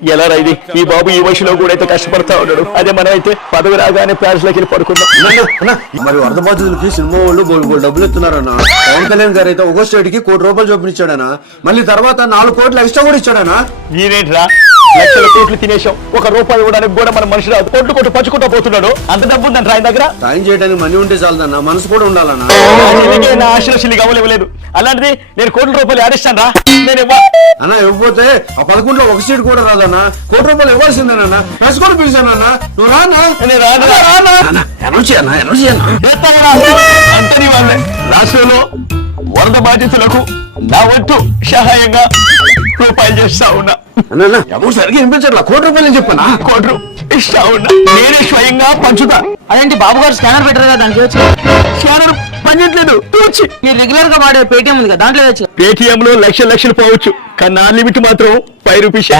ఎలా రైది ఈ బాబు ఈ వయసులో కూడా అయితే కష్టపడతా ఉన్నాడు. అదే మనం అయితే పదవి రాగానే ప్యారిస్లోకి వెళ్ళి పడుకుందాం. అన్న, మరి వరద బాధితులకి సినిమా వాళ్ళు బోల్ డబ్బులు ఇస్తున్నారన్న పవన్ కళ్యాణ్ గారు అయితే ఒక స్టేట్కి కోటి రూపాయలు చొప్పున ఇచ్చాడనా మళ్ళీ తర్వాత నాలుగు కోట్లు ఎక్స్ట్రా కూడా ఇచ్చాడనా ఈనేంట్రా లక్షల కోట్లు తినేసాం ఒక రూపాయి ఇవ్వడానికి కూడా మన మనిషి రాదు. కొట్టు కొట్టు పంచుకుంటూ పోతున్నాడు. అంత డబ్బు ఉందండి ఆయన దగ్గర? సాయం చేయడానికి మనీ ఉంటే చాలదన్న మనసు కూడా ఉండాలన్నా. నా నా అవ్వలేదు అలాంటిది నేను కోట్ల రూపాయలు ఆడిస్తాను రా. నేను ఇవ్వ. అన్న ఇవ్వకపోతే ఆ పదకొండులో ఒక సీట్ కూడా రాదన్నా. కోటి రూపాయలు ఇవ్వాల్సిందేనన్నా ప్రెస్ కూడా పిలిచానన్నా నువ్వు రానా నేను రాను. ఎనర్జీ అన్న. ఎనర్జీ వాళ్ళే. రాష్ట్రంలో వరద బాధితులకు నా వంతు సహాయంగా రూపాయలు చేస్తా ఉన్నా. ఎవరు సరిగ్గా వినిపించట్లా? కోటి రూపాయలు చెప్పనా? నేనే స్వయంగా పంచుతా. అదేంటి? బాబు గారు స్కానర్ పెట్టారు కదా దానికి వచ్చి? స్కానర్ పనిచేయట్లేదు తూచి. మీరు రెగ్యులర్గా వాడే పేటిఎం ఉంది కదా దాంట్లో పేటిఎం లో లక్షల లక్షలు పోవచ్చు. కానీ నా లిమిట్ మాత్రం ఫైవ్ రూపీస్.